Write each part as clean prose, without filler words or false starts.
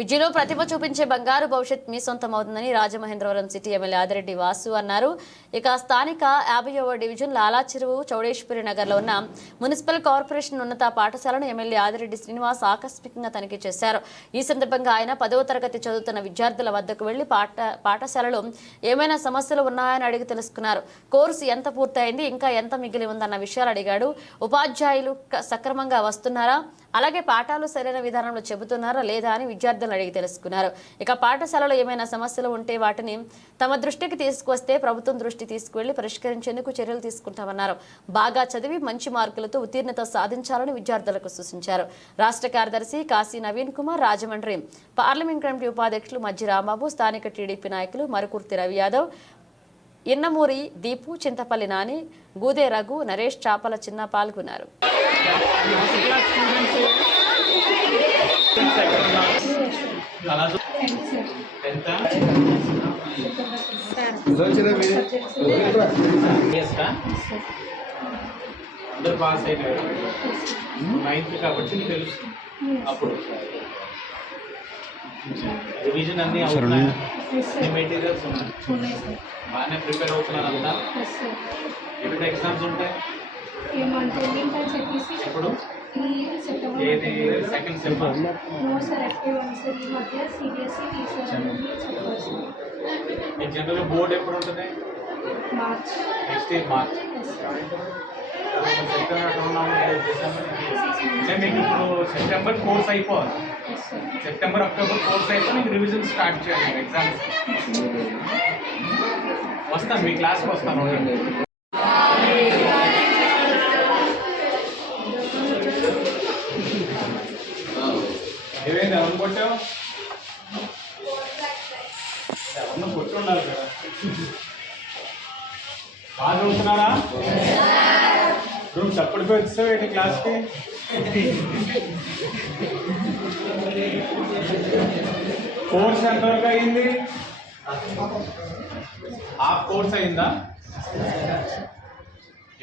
విద్యలో ప్రతిభ చూపించే బంగారు భవిష్యత్ మీ సొంతమవుతుందని రాజమహేంద్రవరం సిటీ ఎమ్మెల్యే ఆదిరెడ్డి వాసు అన్నారు. ఇక స్థానిక 50వ డివిజన్ లాలాచెరువు చౌడేశ్వరి నగర్లో ఉన్న మున్సిపల్ కార్పొరేషన్ ఉన్నత పాఠశాలను ఎమ్మెల్యే ఆదిరెడ్డి శ్రీనివాస్ ఆకస్మికంగా తనిఖీ చేశారు. ఈ సందర్భంగా ఆయన 10వ తరగతి చదువుతున్న విద్యార్థుల వద్దకు వెళ్లి పాఠశాలలో ఏమైనా సమస్యలు ఉన్నాయని అడిగి తెలుసుకున్నారు. కోర్సు ఎంత పూర్తయింది, ఇంకా ఎంత మిగిలి ఉందన్న విషయాలు అడిగాడు. ఉపాధ్యాయులు సక్రమంగా వస్తున్నారా, అలాగే పాఠాలు సరైన విధానంలో చెబుతున్నారా లేదా అని విద్యార్థులను అడిగి తెలుసుకున్నారు. ఇక పాఠశాలలో ఏమైనా సమస్యలు ఉంటే వాటిని తమ దృష్టికి తీసుకువస్తే ప్రభుత్వం దృష్టి తీసుకువెళ్లి పరిష్కరించేందుకు చర్యలు తీసుకుంటామన్నారు. బాగా చదివి మంచి మార్కులతో ఉత్తీర్ణత సాధించాలని విద్యార్థులకు సూచించారు. రాష్ట్ర కార్యదర్శి కాశీ నవీన్ కుమార్, రాజమండ్రి పార్లమెంట్ కమిటీ ఉపాధ్యక్షులు మజ్జి రాంబాబు, స్థానిక టీడీపీ నాయకులు మరుకుర్తి రవి యాదవ్, ఇన్నమూరి దీపు, చింతపల్లి నాని, గూదే రఘు, నరేష్, చాపల చిన్న పాల్గొన్నారు. అందరు పాస్ అయినారు 9th కాబట్టి నీకు తెలుస్తుంది. అప్పుడు రివిజన్ అన్ని అవుతున్నాయి, మెటీరియల్స్ ఉన్నాయి, బాగానే ప్రిపేర్ అవుతున్నాను అంతా. ఎప్పుడు ఎగ్జామ్స్ ఉంటాయి? ఎప్పుడు? ఏది సెకండ్ సెమ్? జనరల్గా బోర్డు ఎప్పుడు ఉంటుంది? Next year March. అంటే మీకు ఇప్పుడు సెప్టెంబర్ కోర్స్ అయిపోవాలి, సెప్టెంబర్ అక్టోబర్ కోర్స్ అయిపోయి మీకు రివిజన్ స్టార్ట్ చేయాలి. ఎగ్జామ్స్ వస్తాను, మీ క్లాస్కి వస్తాను. ఏమైంది, ఎవరు కొట్టావు? ఎవరిని కొట్టి ఉండాలి కదా. బాగా చదువుతున్నారా? నువ్వు చప్పటికి వచ్చావు ఏంటి క్లాస్కి? కోర్స్ ఎంతవరకు అయింది? హాఫ్ కోర్స్ అయిందా?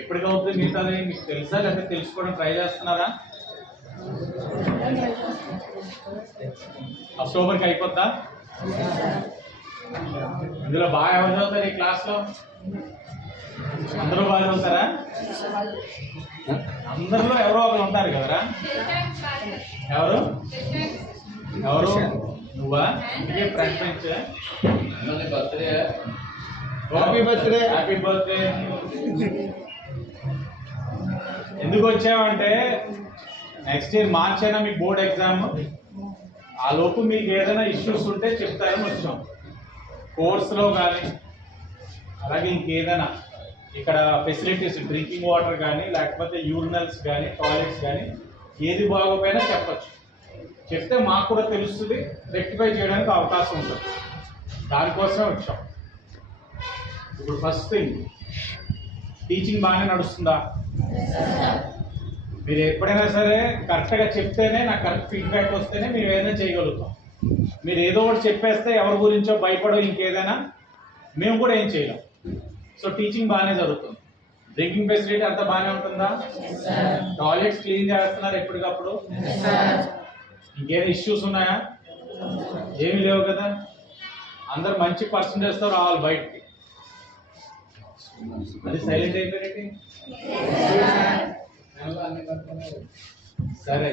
ఎప్పటికవుతుంది మిగతాది మీకు తెలుసా, లేకపోతే తెలుసుకోవడం ట్రై చేస్తున్నారా? అక్టోబర్కి అయిపోద్దా? ఇందులో బాగా ఎవరు చదువుతారు ఈ క్లాస్లో? అందరూ బాగా చదువుతారా? అందరిలో ఎవరో ఒకరు ఉంటారు కదరా. ఎవరు ఎవరు? నువ్వా? ఇంకే friend bench. Happy birthday. Happy birthday. ఎందుకు వచ్చావంటే నెక్స్ట్ ఇయర్ మార్చ్ అయినా మీకు బోర్డ్ ఎగ్జామ్, ఆ లోపు మీకు ఏదైనా ఇష్యూస్ ఉంటే చెప్తారని వచ్చాం. కోర్సులో కానీ అలాగే ఇంకేదైనా ఇక్కడ ఫెసిలిటీస్, డ్రింకింగ్ వాటర్ కానీ లేకపోతే యూరినల్స్ కానీ టాయిలెట్స్ కానీ ఏది బాగోపోయినా చెప్పచ్చు. చెప్తే మాకు కూడా తెలుస్తుంది, రెక్టిఫై చేయడానికి అవకాశం ఉంటుంది. దానికోసమే వచ్చాం. ఇప్పుడు ఫస్ట్ థింగ్, టీచింగ్ బాగానే నడుస్తుందా? మీరు ఎప్పుడైనా సరే కరెక్ట్గా చెప్తేనే, నాకు కరెక్ట్ ఫీడ్బ్యాక్ వస్తేనే మేము ఏదైనా చేయగలుగుతాం. మీరు ఏదో ఒకటి చెప్పేస్తే ఎవరి గురించో భయపడో ఇంకేదైనా మేము కూడా ఏం చేయలేం. సో టీచింగ్ బాగానే జరుగుతుంది. డ్రింకింగ్ ఫెసిలిటీ అంతా బాగానే ఉంటుందా? టాయిలెట్స్ క్లీన్ చేస్తున్నారు ఎప్పటికప్పుడు? ఇంకేమైనా ఇష్యూస్ ఉన్నాయా? ఏమీ లేవు కదా. అందరు మంచి పర్సంటేజ్తో రావాలి బయటికి. అది సైలెంట్ అయిపోయినట్టు. సరే,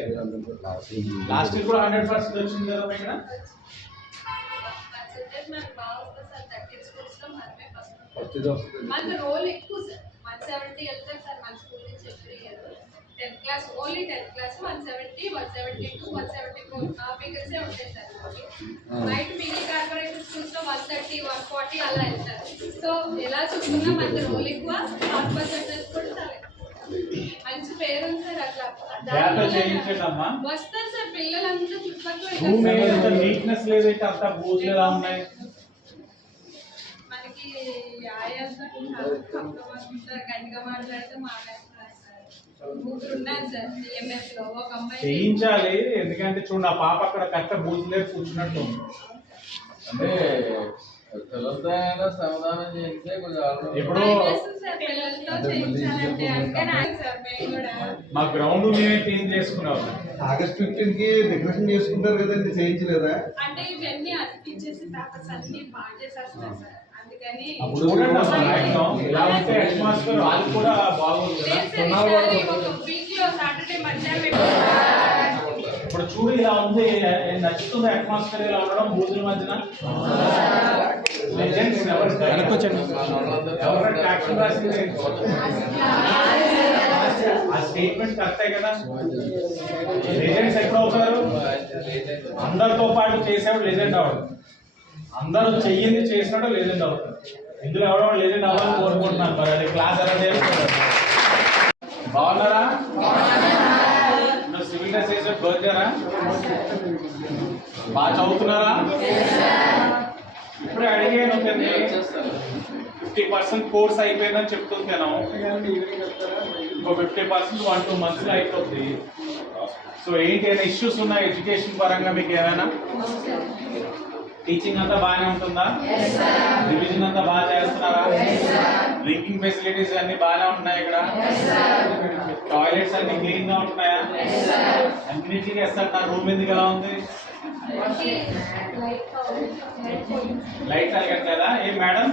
లాస్ట్ కూడా 100% వచ్చింది కదా ఇక్కడ. మన రోల్ ఎక్కువ సార్, 170 వెళ్తారు సార్ మన స్కూల్ నుంచి every year. 10th class only 10th class 170, 172, 174 ఆ ఫిగర్స్ ఉంటాయి సార్. నైట్ మిగిలిన కార్పొరేషన్ స్కూల్స్ లో 130, 140 అలా వెళ్తారు. సో ఎలా చూసుకున్నా మన రోల్ ఎక్కువ, హాఫ్ పర్సెంటేజ్ కూడా చాలా మంచి పేరు ఉంది సార్. అట్లా వస్తారు సార్ పిల్లలంతా చుట్టుపక్కల. నీట్నెస్ లేదైతే అంతా బూజులు ఎలా ఉన్నాయి? మనకి గట్టిగా మాట్లాడితే మాట్లాడుతున్నారు సార్. ముగ్గురు ఉన్నారు సార్ ఈఎంఎస్ లో. ఒక అమ్మాయి చేయించాలి, ఎందుకంటే చూడండి ఆ పాప అక్కడ కరెక్ట్ బూజులే కూర్చున్నట్టు ఉంది. అంటే పిల్లలతో అయినా సమాధానం చేస్తే కొంచెం ఆలోచన. ఇప్పుడు భయమేస్తుంది సార్ పిల్లలతో చేయించాలంటే. అందుకని ఆగి సార్ మేము కూడా. మా గ్రౌండ్ మేమే క్లీన్ చేసుకున్నాం. ఆగస్ట్ 15 కి డెకరేషన్ చేసుకుంటారు కదండి, చేయించలేదా? అంటే ఇవన్నీ అతికించేసి పేపర్స్ అన్ని పాడు చేసేస్తారు సార్. అందుకని చూడండి అసలు మ్యాక్సిమం ఇలా ఉంటే అట్మాస్ఫియర్ వాళ్ళు కూడా బాగుంది కదా. లేదు సార్, ఈసారి ఒక వీక్ లో సాటర్డే మధ్యాహ్నం ఇప్పుడు చూడు ఇలా ఉంది, నచ్చుతుంది అట్మాస్ఫియర్ ఇలా ఉండడం బూజుల మధ్యన. లెజెండ్స్ ఎవరైనా ట్యాక్షన్ రాసింది ఆ స్టేట్మెంట్ కరెక్టే కదా. లెజెండ్స్ ఎక్కడ అవుతారు? అందరితో పాటు చేసేవాడు లెజెండ్ అవ్వడు, అందరూ చెయ్యింది చేసినట్టు లెజెండ్ అవుతారు. ఇందులో ఎవడో లెజెండ్ అవ్వాలని కోరుకుంటున్నాను. మరి అది క్లాస్ ఎలా చేసుకుంటారు? బాగున్నారా? సివిల్ డ్రెస్ వేసే బర్త్డేరా? బాగా చదువుతున్నారా? ఇప్పుడే అడిగాను 50% కోర్స్ అయిపోయిందని చెప్తుంది కదా. ఇంకో 50% 1-2 months లో అయిపోతుంది. సో ఏంటి ఏమైనా ఇష్యూస్ ఉన్నాయి ఎడ్యుకేషన్ పరంగా మీకు ఏమైనా? టీచింగ్ అంతా బాగానే ఉంటుందా? రివిజన్ అంతా బాగా చేస్తున్నారా? డ్రింకింగ్ ఫెసిలిటీస్ అన్ని బాగానే ఉంటున్నాయి ఇక్కడ? టాయిలెట్స్ అన్ని క్లీన్ గా ఉంటున్నాయా? అన్నింటికి వేస్తారు. రూమ్ ఎందుకు ఎలా ఉంది? లైట్ వెలగట్లేదా? ఏం మేడం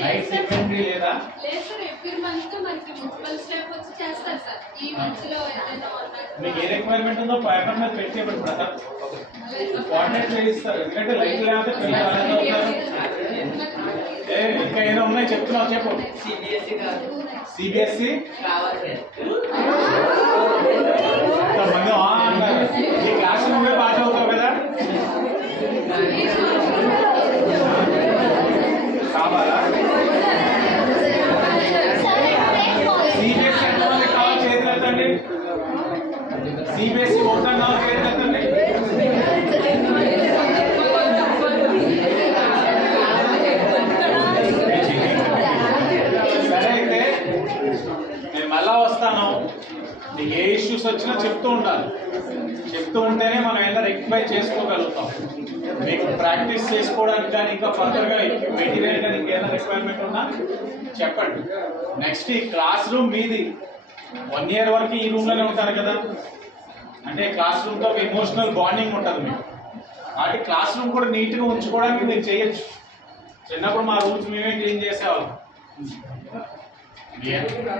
లైట్ సెకండరీ లేదా? లేదు సార్, ఎవ్రీ మంత్ మనకి మున్సిపల్ స్టాఫ్ వచ్చి చేస్తారు సార్. ఈ మధ్యలో ఏదైనా మీకు ఏ రిక్వైర్మెంట్ ఉందో పేపర్ మీద పెట్టేప్పుడు బ్రదర్ కోఆర్డినేట్ చేయిస్తారు. ఎందుకంటే లైట్ లేకపోతే పిల్లలు అలాగే అవుతారు. ఇంకా ఏదో ఉన్నాయి చెప్తున్నావు, చెప్పు. సిబిఎస్ఈ కొంతమంది అన్నారు ఈ క్లాస్ నువ్వే బాగా చదువుతావు కదా, కావాలా? సిబిఎస్ఈ ఎంతమంది కావాలి చేతులు ఎత్తండి. సిబిఎస్ఈ వద్దన్నా చేతులు ఎత్తండి. సరే అయితే నేను మళ్ళా వస్తాను. నీకు ఏ ఇష్యూస్ వచ్చినా చెప్తూ ఉండాలి. చెప్తూ ఉంటేనే మనం ఏదైనా రెక్టిఫై చేసుకోగలుగుతాం. మీకు ప్రాక్టీస్ చేసుకోవడానికి కానీ ఇంకా ఫర్దర్గా మెటీరియల్ కానీ ఇంకేదైనా రిక్వైర్మెంట్ ఉన్నా చెప్పండి. నెక్స్ట్ ఈ క్లాస్ రూమ్ మీది. 1 year వరకు ఈ రూమ్లోనే ఉంటారు కదా, అంటే క్లాస్ రూమ్తో ఒక ఎమోషనల్ బాండింగ్ ఉంటుంది మీకు. కాబట్టి క్లాస్ రూమ్ కూడా నీట్గా ఉంచుకోవడానికి మీరు చేయొచ్చు. చిన్నప్పుడు మా రూమ్స్ మేమే క్లీన్ చేసేవాళ్ళం.